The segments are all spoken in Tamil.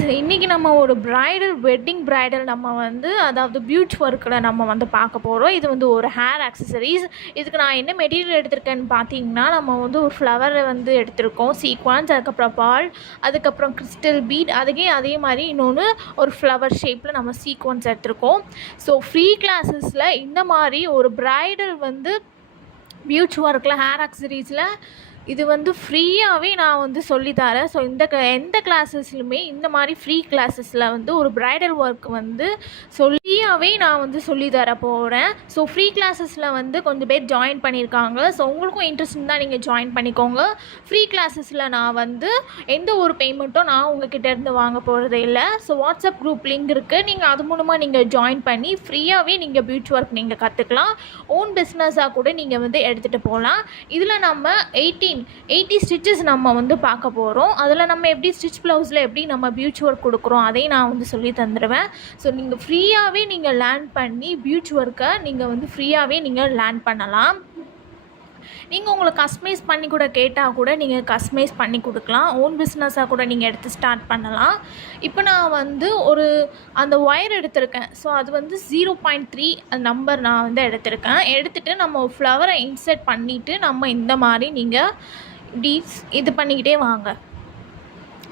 இன்றைக்கி நம்ம ஒரு வெட்டிங் பிரைடல் நம்ம வந்து அதாவது பியூச் ஒர்க்கில் நம்ம வந்து பார்க்க போகிறோம். இது வந்து ஒரு ஹேர் ஆக்சசரிஸ். இதுக்கு நான் என்ன மெட்டீரியல் எடுத்திருக்கேன்னு பார்த்தீங்கன்னா, நம்ம வந்து ஒரு ஃப்ளவரை வந்து எடுத்திருக்கோம், சீக்வன்ஸ், அதுக்கப்புறம் பால், அதுக்கப்புறம் கிறிஸ்டல் பீட், அதே மாதிரி இன்னொன்று ஒரு ஃப்ளவர் ஷேப்பில் நம்ம சீக்வன்ஸ் எடுத்திருக்கோம். ஸோ ஃப்ரீ கிளாஸஸில் இந்த மாதிரி ஒரு பிரைடல் வந்து பியூச் ஒர்க்கில் ஹேர் ஆக்சசரிஸில் இது வந்து ஃப்ரீயாகவே நான் வந்து சொல்லித்தரேன். ஸோ எந்த கிளாஸஸ்லுமே இந்த மாதிரி ஃப்ரீ கிளாஸஸில் வந்து ஒரு பிரைடல் ஒர்க் வந்து ஃப்ரீயாகவே நான் வந்து சொல்லித்தர போகிறேன். ஸோ ஃப்ரீ கிளாஸஸில் வந்து கொஞ்சம் பேர் ஜாயின் பண்ணியிருக்காங்க. ஸோ உங்களுக்கும் இன்ட்ரெஸ்ட் இருந்தால் நீங்கள் ஜாயின் பண்ணிக்கோங்க. ஃப்ரீ கிளாஸஸில் நான் வந்து எந்த ஒரு பேமெண்ட்டும் நான் உங்ககிட்ட இருந்து வாங்க போகிறது இல்லை. ஸோ வாட்ஸ்அப் குரூப் லிங்க் இருக்குது, நீங்கள் அது மூலமாக நீங்கள் ஜாயின் பண்ணி ஃப்ரீயாகவே நீங்கள் பியூட்டி ஒர்க் நீங்கள் கற்றுக்கலாம். ஓன் பிஸ்னஸாக கூட நீங்கள் வந்து எடுத்துகிட்டு போகலாம். இதில் நம்ம 80 ஸ்டிச்சஸ் நம்ம வந்து பார்க்க போகிறோம். அதில் நம்ம எப்படி ஸ்டிச் ப்ளவுஸில் எப்படி நம்ம பியூட்டி ஒர்க் கொடுக்குறோம் அதையும் நான் வந்து சொல்லி தந்துடுவேன். ஸோ நீங்கள் ஃப்ரீயாகவே நீங்கள் லேர்ன் பண்ணி பியூட்டி ஒர்க்கை நீங்கள் வந்து ஃப்ரீயாகவே நீங்கள் லேர்ன் பண்ணலாம். நீங்கள் உங்களை கஸ்டமைஸ் பண்ணி கூட கேட்டால் கூட நீங்கள் கஸ்டமைஸ் பண்ணி கொடுக்கலாம். ஓன் பிஸ்னஸாக கூட நீங்கள் எடுத்து ஸ்டார்ட் பண்ணலாம். இப்போ நான் வந்து அந்த ஒயர் எடுத்திருக்கேன். ஸோ அது வந்து 0.3 நம்பர் நான் வந்து எடுத்துகிட்டு நம்ம ஃப்ளவரை இன்சர்ட் பண்ணிவிட்டு நம்ம இந்த மாதிரி நீங்கள் இப்படி இது பண்ணிக்கிட்டே வாங்க,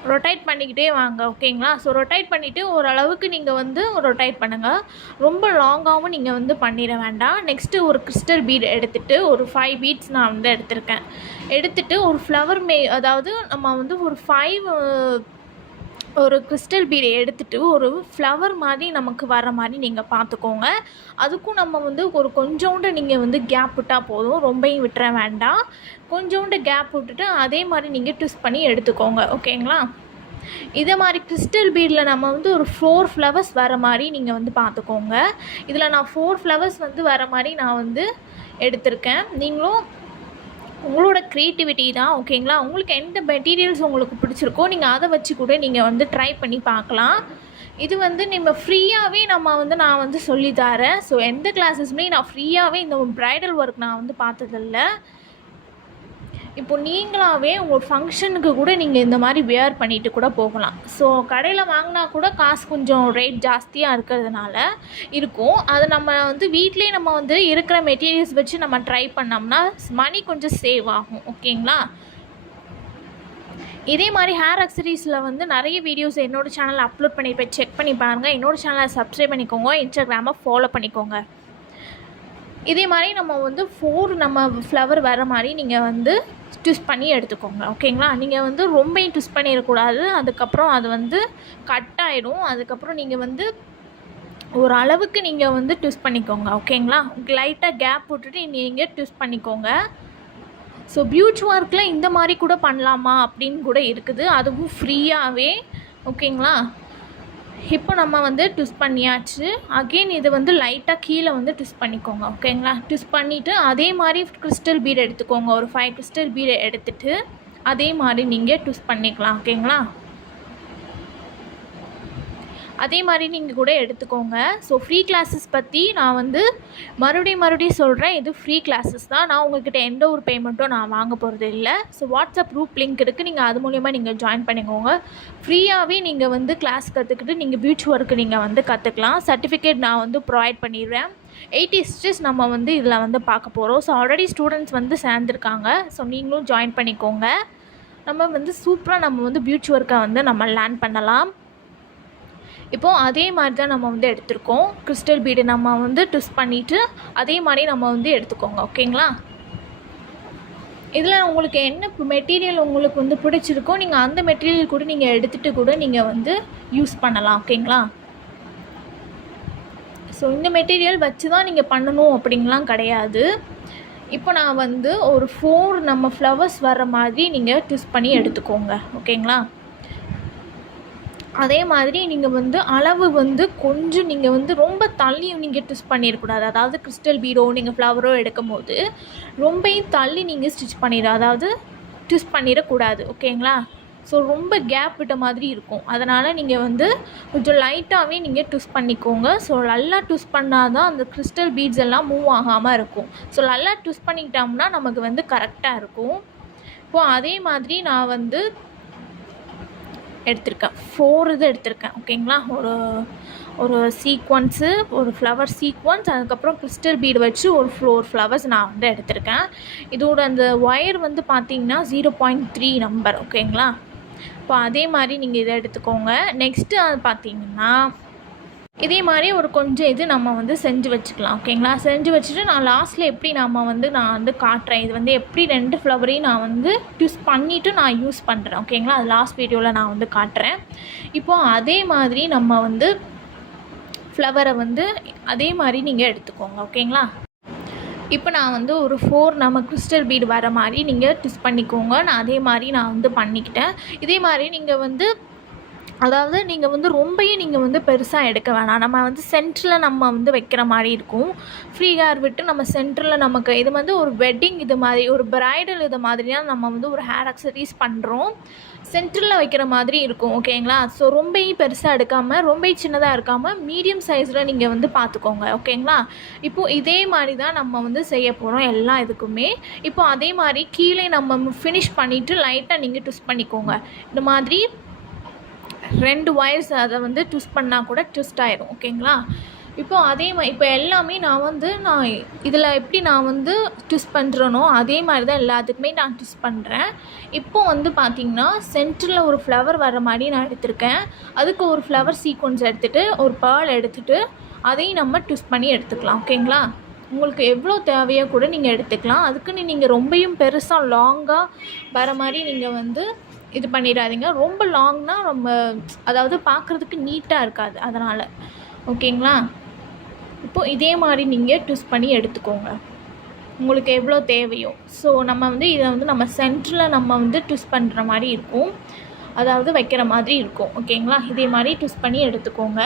ரொட்டேட் பண்ணிக்கிட்டே வாங்க. ஓகேங்களா? ஸோ ரொட்டேட் பண்ணிவிட்டு ஓரளவுக்கு நீங்கள் வந்து ரொட்டேட் பண்ணுங்கள். ரொம்ப லாங்காகவும் நீங்கள் வந்து பண்ணிட வேண்டாம். நெக்ஸ்ட்டு ஒரு கிறிஸ்டல் பீட் எடுத்துகிட்டு ஒரு 5 பீட்ஸ் நான் வந்து எடுத்துகிட்டு ஒரு ஃப்ளவர் அதாவது நம்ம வந்து ஒரு கிறிஸ்டல் பீடை எடுத்துகிட்டு ஒரு ஃப்ளவர் மாதிரி நமக்கு வர மாதிரி நீங்கள் பார்த்துக்கோங்க. அதுக்கும் நம்ம வந்து கொஞ்சோண்டு நீங்கள் வந்து கேப் விட்டால் போதும், ரொம்பவும் விட்டுற வேண்டாம். கொஞ்சோண்டு கேப் விட்டுட்டு அதே மாதிரி நீங்கள் ட்விஸ்ட் பண்ணி எடுத்துக்கோங்க. ஓகேங்களா? இதே மாதிரி கிறிஸ்டல் பீடில் நம்ம வந்து ஒரு 4 ஃப்ளவர்ஸ் வர மாதிரி நீங்கள் வந்து பார்த்துக்கோங்க. இதில் நான் 4 ஃப்ளவர்ஸ் வந்து வர மாதிரி நான் வந்து எடுத்திருக்கேன். நீங்களும் உங்களோட க்ரியேட்டிவிட்டி தான். ஓகேங்களா? உங்களுக்கு எந்த மெட்டீரியல்ஸ் உங்களுக்கு பிடிச்சிருக்கோ நீங்கள் அதை வச்சு கூட நீங்கள் வந்து ட்ரை பண்ணி பார்க்கலாம். இது வந்து ஃப்ரீயாகவே நான் வந்து சொல்லித்தரேன். ஸோ எந்த கிளாஸஸ்மே நான் ஃப்ரீயாகவே இந்த ப்ரைடல் ஒர்க் நான் வந்து பார்த்ததில்ல. இப்போ நீங்களாகவே உங்கள் ஃபங்க்ஷனுக்கு கூட நீங்கள் இந்த மாதிரி வியர் பண்ணிவிட்டு கூட போகலாம். ஸோ கடையில் வாங்கினா கூட காசு கொஞ்சம் ரேட் ஜாஸ்தியாக இருக்கிறதுனால இருக்கும். அதை நம்ம வந்து வீட்டிலே நம்ம வந்து இருக்கிற மெட்டீரியல்ஸ் வச்சு நம்ம ட்ரை பண்ணோம்னா மணி கொஞ்சம் சேவ் ஆகும். ஓகேங்களா? இதே மாதிரி ஹேர் அக்சசரிஸில் வந்து நிறைய வீடியோஸ் என்னோடய சேனலில் அப்லோட் பண்ணியிருப்பேன், செக் பண்ணி பாருங்கள். என்னோடய சேனலை சப்ஸ்கிரைப் பண்ணிக்கோங்க, இன்ஸ்டாகிராமை ஃபாலோ பண்ணிக்கோங்க. இதே மாதிரி நம்ம வந்து 4 ஃப்ளவர் வர மாதிரி நீங்கள் வந்து ட்விஸ்ட் பண்ணி எடுத்துக்கோங்க. ஓகேங்களா? நீங்கள் வந்து ரொம்ப ட்விஸ்ட் பண்ணிடக்கூடாது, அதுக்கப்புறம் அது வந்து கட் ஆகிடும். அதுக்கப்புறம் நீங்கள் வந்து ஒரு அளவுக்கு நீங்கள் வந்து ட்விஸ்ட் பண்ணிக்கோங்க. ஓகேங்களா? லைட்டாக கேப் விட்டுட்டு நீங்கள் ட்விஸ்ட் பண்ணிக்கோங்க. ஸோ பியூட்டி ஒர்க்கில் இந்த மாதிரி கூட பண்ணலாமா அப்படின்னு கூட இருக்குது, அதுவும் ஃப்ரீயாகவே. ஓகேங்களா? இப்போ நம்ம வந்து ட்விஸ்ட் பண்ணியாச்சு. அகெயின் இது வந்து லைட்டாக கீழே வந்து ட்விஸ்ட் பண்ணிக்கோங்க. ஓகேங்களா? ட்விஸ்ட் பண்ணிவிட்டு அதே மாதிரி கிறிஸ்டல் பீட் எடுத்துக்கோங்க. ஒரு 5 கிறிஸ்டல் பீடை எடுத்துகிட்டு அதே மாதிரி நீங்கள் ட்விஸ்ட் பண்ணிக்கலாம். ஓகேங்களா? அதே மாதிரி நீங்கள் கூட எடுத்துக்கோங்க. ஸோ ஃப்ரீ கிளாஸஸ் பற்றி நான் வந்து மறுபடியும் சொல்கிறேன். இது ஃப்ரீ கிளாஸஸ் தான். நான் உங்கள்கிட்ட எந்த ஒரு பேமெண்ட்டும் நான் வாங்க போகிறது இல்லை. ஸோ வாட்ஸ்அப் குரூப் லிங்க் இருக்குது, நீங்கள் அது மூலிமா நீங்கள் ஜாயின் பண்ணிக்கோங்க. ஃப்ரீயாகவே நீங்கள் வந்து கிளாஸ் கற்றுக்கிட்டு நீங்கள் பியூட்டி ஒர்க்கு நீங்கள் வந்து கற்றுக்கலாம். சர்டிஃபிகேட் நான் வந்து ப்ரொவைட் பண்ணிடுறேன். 80 ஸ்டிச்சஸ் நம்ம வந்து இதில் வந்து பார்க்க போகிறோம். ஸோ ஆல்ரெடி ஸ்டூடெண்ட்ஸ் வந்து சேர்ந்துருக்காங்க. ஸோ நீங்களும் ஜாயின் பண்ணிக்கோங்க. நம்ம வந்து சூப்பராக நம்ம வந்து பியூட்டி ஒர்க்கை வந்து நம்ம லேர்ன் பண்ணலாம். இப்போது அதே மாதிரி தான் நம்ம வந்து எடுத்திருக்கோம். கிறிஸ்டல் பீடு நம்ம வந்து ட்விஸ்ட் பண்ணிவிட்டு அதே மாதிரி நம்ம வந்து எடுத்துக்கோங்க. ஓகேங்களா? இதில் உங்களுக்கு என்ன மெட்டீரியல் உங்களுக்கு வந்து பிடிச்சிருக்கோ நீங்கள் அந்த மெட்டீரியல் கூட நீங்கள் எடுத்துகிட்டு கூட நீங்கள் வந்து யூஸ் பண்ணலாம். ஓகேங்களா? ஸோ இந்த மெட்டீரியல் வச்சு தான் நீங்கள் பண்ணணும் அப்படின்லாம் கிடையாது. இப்போ நான் வந்து ஒரு 4 ஃப்ளவர்ஸ் வர மாதிரி நீங்கள் ட்விஸ்ட் பண்ணி எடுத்துக்கோங்க. ஓகேங்களா? அதே மாதிரி நீங்கள் வந்து அளவு வந்து கொஞ்சம் நீங்கள் வந்து ரொம்ப தள்ளியும் நீங்கள் ட்விஸ்ட் பண்ணிடக்கூடாது. அதாவது கிறிஸ்டல் பீடோ நீங்கள் ஃப்ளவரோ எடுக்கும் போது ரொம்பவும் தள்ளி நீங்கள் ட்விஸ்ட் பண்ணிடக்கூடாது. ஓகேங்களா? ஸோ ரொம்ப கேப் விட்ட மாதிரி இருக்கும். அதனால் நீங்கள் வந்து கொஞ்சம் லைட்டாகவே நீங்கள் ட்விஸ்ட் பண்ணிக்கோங்க. ஸோ நல்லா ட்விஸ்ட் பண்ணால் தான் அந்த கிறிஸ்டல் பீட்ஸ் எல்லாம் மூவ் ஆகாமல் இருக்கும். ஸோ நல்லா ட்விஸ்ட் பண்ணிக்கிட்டோம்னா நமக்கு வந்து கரெக்டாக இருக்கும். இப்போது அதே மாதிரி நான் வந்து எடுத்திருக்கேன். 4 இது எடுத்திருக்கேன். ஓகேங்களா? ஒரு சீக்வன்ஸு, ஒரு ஃப்ளவர் சீக்வன்ஸ், அதுக்கப்புறம் கிறிஸ்டல் பீடு வச்சு ஒரு 4 ஃப்ளவர்ஸ் நான் வந்து எடுத்திருக்கேன். இதோட அந்த ஒயர் வந்து பார்த்திங்கன்னா 0.3 நம்பர். ஓகேங்களா? இப்போ அதே மாதிரி நீங்கள் இதை எடுத்துக்கோங்க. நெக்ஸ்ட்டு அது பார்த்திங்கன்னா இதே மாதிரி ஒரு கொஞ்சம் இது நம்ம வந்து செஞ்சு வச்சுக்கலாம். ஓகேங்களா? செஞ்சு வச்சுட்டு நான் லாஸ்ட்டில் எப்படி நான் வந்து காட்டுறேன். இது வந்து எப்படி 2 ஃப்ளவரையும் நான் வந்து ட்விஸ்ட் பண்ணிவிட்டு நான் யூஸ் பண்ணுறேன். ஓகேங்களா? அது லாஸ்ட் வீடியோவில் நான் வந்து காட்டுறேன். இப்போது அதே மாதிரி நம்ம வந்து ஃப்ளவரை வந்து அதே மாதிரி நீங்கள் எடுத்துக்கோங்க. ஓகேங்களா? இப்போ நான் வந்து ஒரு 4 நம்ம கிறிஸ்டல் பீடு வர மாதிரி நீங்கள் ட்விஸ்ட் பண்ணிக்கோங்க. நான் அதே மாதிரி நான் வந்து பண்ணிக்கிட்டேன். இதே மாதிரி நீங்கள் வந்து அதாவது நீங்கள் வந்து ரொம்பவும் நீங்கள் வந்து பெருசாக எடுக்க வேணாம். நம்ம வந்து சென்டரில் நம்ம வந்து வைக்கிற மாதிரி இருக்கும். ஃப்ரீ ஹேர் விட்டு நம்ம சென்டரில் நமக்கு இது வந்து ஒரு வெட்டிங் இது மாதிரி ஒரு பிரைடல் இது மாதிரியாக நம்ம வந்து ஒரு ஹேர் அக்சசரிஸ் பண்ணுறோம். சென்டரில் வைக்கிற மாதிரி இருக்கும். ஓகேங்களா? ஸோ ரொம்பவும் பெருசாக எடுக்காமல் ரொம்பவும் சின்னதாக இருக்காமல் மீடியம் சைஸில் நீங்கள் வந்து பார்த்துக்கோங்க. ஓகேங்களா? இப்போது இதே மாதிரி தான் நம்ம வந்து செய்ய போகிறோம் எல்லா இதுக்குமே. இப்போது அதே மாதிரி கீழே நம்ம ஃபினிஷ் பண்ணிவிட்டு லைட்டாக நீங்கள் ட்விஸ்ட் பண்ணிக்கோங்க. இந்த மாதிரி 2 ஒயர்ஸ் அதை வந்து ட்விஸ்ட் பண்ணால் கூட ட்விஸ்ட் ஆயிடும். ஓகேங்களா? இப்போது அதே மாதிரி இப்போ எல்லாமே நான் இதில் எப்படி நான் வந்து ட்விஸ்ட் பண்ணுறேனோ அதே மாதிரி தான் எல்லாத்துக்குமே நான் ட்விஸ்ட் பண்ணுறேன். இப்போ வந்து பார்த்திங்கன்னா சென்டரில் ஒரு ஃப்ளவர் வர மாதிரி நான் எடுத்திருக்கேன். அதுக்கு ஒரு ஃப்ளவர் சீக்வன்ஸ் எடுத்துகிட்டு ஒரு பேர்ல் எடுத்துகிட்டு அதையும் நம்ம ட்விஸ்ட் பண்ணி எடுத்துக்கலாம். ஓகேங்களா? உங்களுக்கு எவ்வளோ தேவையோ கூட நீங்கள் எடுத்துக்கலாம். அதுக்குன்னு நீங்கள் ரொம்பவும் பெருசாக லாங்காக வர மாதிரி நீங்கள் வந்து இது பண்ணிடாதீங்க. ரொம்ப லாங்னால் ரொம்ப அதாவது பார்க்குறதுக்கு நீட்டாக இருக்காது. அதனால் ஓகேங்களா? இப்போது இதே மாதிரி நீங்கள் ட்விஸ்ட் பண்ணி எடுத்துக்கோங்க உங்களுக்கு எவ்வளோ தேவையோ. ஸோ நம்ம வந்து இதை வந்து நம்ம சென்டரில் நம்ம வந்து ட்விஸ்ட் பண்ணுற மாதிரி இருக்கும். அதாவது வைக்கிற மாதிரி இருக்கும். ஓகேங்களா? இதே மாதிரி ட்விஸ்ட் பண்ணி எடுத்துக்கோங்க.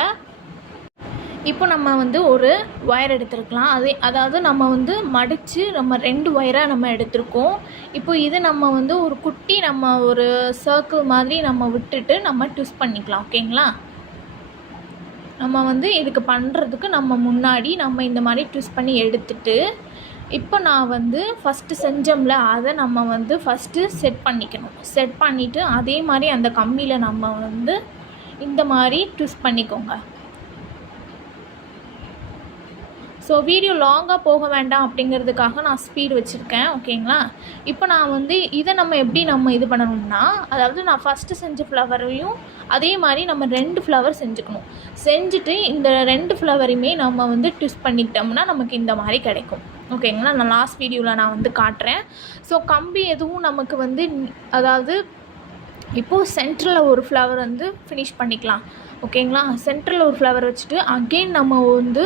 இப்போ நம்ம வந்து ஒரு ஒயர் எடுத்துருக்கலாம். அதாவது நம்ம வந்து மடித்து நம்ம 2 ஒயராக நம்ம எடுத்திருக்கோம். இப்போ இது நம்ம வந்து ஒரு குட்டி நம்ம ஒரு சர்க்கிள் மாதிரி நம்ம விட்டுட்டு நம்ம ட்விஸ்ட் பண்ணிக்கலாம். ஓகேங்களா? நம்ம வந்து இதுக்கு பண்ணுறதுக்கு நம்ம முன்னாடி நம்ம இந்த மாதிரி ட்விஸ்ட் பண்ணி எடுத்துட்டு இப்போ நான் வந்து ஃபஸ்ட்டு செஞ்சோம்ல அதை நம்ம வந்து ஃபஸ்ட்டு செட் பண்ணிக்கணும். செட் பண்ணிவிட்டு அதே மாதிரி அந்த கம்பியில் நம்ம வந்து இந்த மாதிரி ட்விஸ்ட் பண்ணிக்கோங்க. ஸோ வீடியோ லாங்காக போக வேண்டாம் அப்படிங்கிறதுக்காக நான் ஸ்பீடு வச்சுருக்கேன். ஓகேங்களா? இப்போ நான் வந்து இதை நம்ம எப்படி இது பண்ணணும்னா அதாவது நான் ஃபஸ்ட்டு செஞ்ச ஃப்ளவரையும் அதே மாதிரி நம்ம 2 ஃப்ளவர் செஞ்சுக்கணும். செஞ்சுட்டு இந்த 2 ஃப்ளவரையுமே நம்ம வந்து ட்விஸ்ட் பண்ணிக்கிட்டோம்னா நமக்கு இந்த மாதிரி கிடைக்கும். ஓகேங்களா? நான் லாஸ்ட் வீடியோவில் நான் வந்து காட்டுறேன். ஸோ கம்பி எதுவும் நமக்கு வந்து அதாவது இப்போது சென்டரில் ஒரு ஃப்ளவர் வந்து ஃபினிஷ் பண்ணிக்கலாம். ஓகேங்களா? சென்டரில் ஒரு ஃப்ளவர் வச்சுட்டு அகெயின் நம்ம வந்து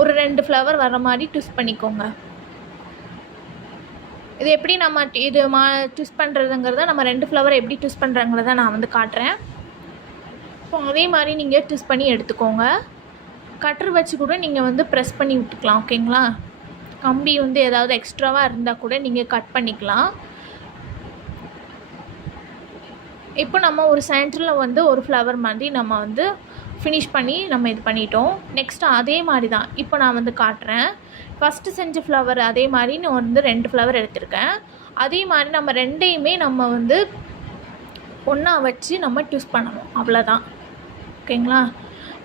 ஒரு 2 ஃப்ளவர் வர மாதிரி ட்விஸ்ட் பண்ணிக்கோங்க. இது எப்படி நம்ம ட்விஸ்ட் பண்ணுறதுங்கிறத நம்ம 2 ஃப்ளவர் எப்படி ட்விஸ்ட் பண்ணுறங்கிறத நான் வந்து காட்டுறேன். இப்போ அதே மாதிரி நீங்கள் ட்விஸ்ட் பண்ணி எடுத்துக்கோங்க. கட்டர் வச்சு கூட நீங்கள் வந்து ப்ரெஸ் பண்ணி விட்டுக்கலாம். ஓகேங்களா? கம்பி வந்து ஏதாவது எக்ஸ்ட்ராவாக இருந்தால் கூட நீங்கள் கட் பண்ணிக்கலாம். இப்போ நம்ம ஒரு சென்டரில் வந்து ஒரு ஃப்ளவர் மாதிரி நம்ம வந்து ஃபினிஷ் பண்ணி நம்ம இது பண்ணிட்டோம். நெக்ஸ்ட்டு அதே மாதிரி தான் இப்போ நான் வந்து காட்டுறேன். ஃபஸ்ட்டு செஞ்ச ஃப்ளவர் அதே மாதிரி நான் வந்து 2 ஃப்ளவர் எடுத்திருக்கேன். அதே மாதிரி நம்ம 2யுமே நம்ம வந்து ஒன்றா வச்சு நம்ம ட்விஸ்ட் பண்ணணும். அவ்வளோதான். ஓகேங்களா?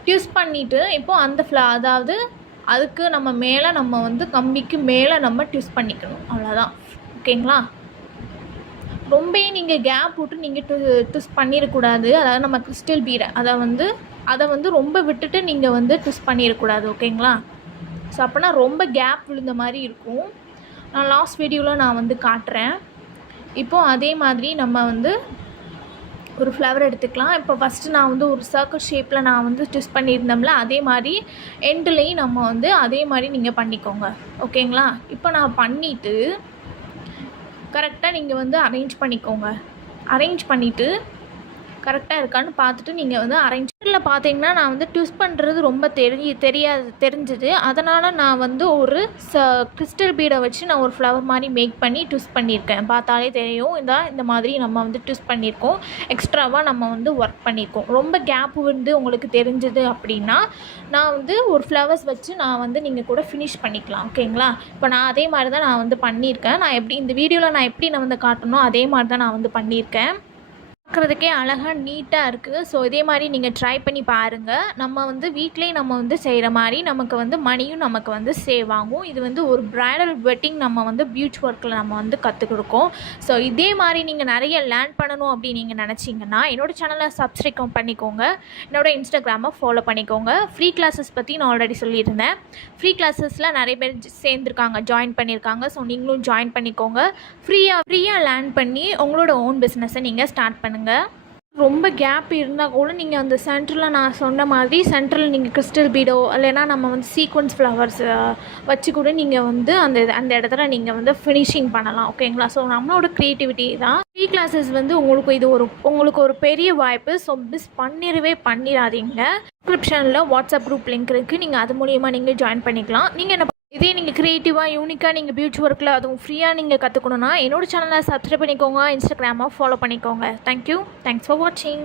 ட்விஸ்ட் பண்ணிவிட்டு இப்போது அந்த அதாவது அதுக்கு நம்ம மேலே நம்ம வந்து கம்பிக்கு மேலே நம்ம ட்விஸ்ட் பண்ணிக்கணும். அவ்வளோதான். ஓகேங்களா? ரொம்பவும் நீங்கள் கேப் விட்டு நீங்கள் ட்விஸ்ட் பண்ணிடக்கூடாது. அதாவது நம்ம கிறிஸ்டல் பீடை அதை வந்து ரொம்ப விட்டுட்டு நீங்கள் வந்து ட்விஸ்ட் பண்ணிடக்கூடாது. ஓகேங்களா? ஸோ அப்போனா ரொம்ப கேப் விழுந்த மாதிரி இருக்கும். நான் லாஸ்ட் வீடியோவில் நான் வந்து காட்டுறேன். இப்போது அதே மாதிரி நம்ம வந்து ஒரு ஃப்ளவர் எடுத்துக்கலாம். இப்போ ஃபஸ்ட்டு நான் வந்து ஒரு சர்க்கிள் ஷேப்பில் நான் வந்து ட்விஸ்ட் பண்ணியிருந்தோம்ல அதே மாதிரி எண்டுலேயும் நம்ம வந்து அதே மாதிரி நீங்கள் பண்ணிக்கோங்க. ஓகேங்களா? இப்போ நான் பண்ணிவிட்டு கரெக்டாக நீங்கள் வந்து அரேஞ்ச் பண்ணிக்கோங்க. அரேஞ்ச் பண்ணிவிட்டு கரெக்டாக இருக்கான்னு பார்த்துட்டு நீங்கள் வந்து அரேஞ்சில் பார்த்தீங்கன்னா நான் வந்து ட்விஸ்ட் பண்ணுறது ரொம்ப தெரிஞ்சது. அதனால் நான் வந்து ஒரு கிறிஸ்டல் பீடை வச்சு நான் ஒரு ஃப்ளவர் மாதிரி மேக் பண்ணி ட்விஸ்ட் பண்ணியிருக்கேன். பார்த்தாலே தெரியும். இந்த மாதிரி நம்ம வந்து ட்விஸ்ட் பண்ணியிருக்கோம். எக்ஸ்ட்ராவாக நம்ம வந்து ஒர்க் பண்ணியிருக்கோம். ரொம்ப கேப் வந்து உங்களுக்கு தெரிஞ்சது அப்படின்னா நான் வந்து ஒரு ஃப்ளவர்ஸ் வச்சு நான் வந்து நீங்கள் கூட ஃபினிஷ் பண்ணிக்கலாம். ஓகேங்களா? இப்போ நான் அதே மாதிரி தான் நான் வந்து பண்ணியிருக்கேன். நான் எப்படி இந்த வீடியோவில் நான் எப்படி நான் வந்து காட்டணும் அதே மாதிரி தான் நான் வந்து பண்ணியிருக்கேன். பார்க்குறதுக்கே அழகா நீட்டாக இருக்குது. ஸோ இதே மாதிரி நீங்கள் ட்ரை பண்ணி பாருங்கள். நம்ம வந்து வீட்டிலேயே நம்ம வந்து செய்கிற மாதிரி நமக்கு வந்து மணியும் நமக்கு வந்து சேவ் ஆகும். இது வந்து ஒரு பிரைடல் வெட்டிங் நம்ம வந்து பியூட்டி ஒர்க்கில் நம்ம வந்து கற்றுக் கொடுக்கோம். ஸோ இதே மாதிரி நீங்கள் நிறைய லேர்ன் பண்ணணும் அப்படின்னு நீங்கள் நினச்சிங்கன்னா என்னோடய சேனலை சப்ஸ்கிரைப் பண்ணிக்கோங்க. என்னோடய இன்ஸ்டாகிராமை ஃபாலோ பண்ணிக்கோங்க. ஃப்ரீ கிளாஸஸ் பற்றி நான் ஆல்ரெடி சொல்லியிருந்தேன். ஃப்ரீ கிளாஸஸில் நிறைய பேர் சேர்ந்துருக்காங்க, ஜாயின் பண்ணியிருக்காங்க. ஸோ நீங்களும் ஜாயின் பண்ணிக்கோங்க. ஃப்ரீயாக லேர்ன் பண்ணி உங்களோட ஓன் பிஸ்னஸை நீங்கள் ஸ்டார்ட் பண்ணுங்கள். ரொம்ப கேப் இருந்தால் கூட நீங்கள் அந்த சென்டரில் நான் சொன்ன மாதிரி சென்டரில் நீங்கள் கிறிஸ்டல் பீடோ இல்லைன்னா நம்ம வந்து சீக்வன்ஸ் ஃப்ளவர்ஸ் வச்சு கூட நீங்கள் வந்து அந்த இடத்துல நீங்கள் வந்து ஃபினிஷிங் பண்ணலாம். ஓகேங்களா? ஸோ நம்மளோட க்ரியேட்டிவிட்டி தான். ஃப்ரீ கிளாஸஸ் வந்து உங்களுக்கு ஒரு பெரிய வாய்ப்பு. ஸோ மிஸ் பண்ணிடாதீங்க. டிஸ்கிரிப்ஷனில் வாட்ஸ்அப் குரூப் லிங்க் இருக்குது. நீங்கள் அது மூலிமா நீங்கள் ஜாயின் பண்ணிக்கலாம். நீங்கள் என்ன இதே நீங்கள் க்ரியேட்டிவாக யூனிக்காக நீங்கள் பியூட்டி ஒர்க்கில் அதுவும் ஃப்ரீயாக நீங்கள் கற்றுக்கணுன்னா என்னோடய சேனலை சப்ஸ்கிரைப் பண்ணிக்கோங்க. இன்ஸ்டாகிராமை ஃபாலோ பண்ணிக்கோங்க. தேங்க்யூ. தேங்க்ஸ் ஃபார் வாட்சிங்.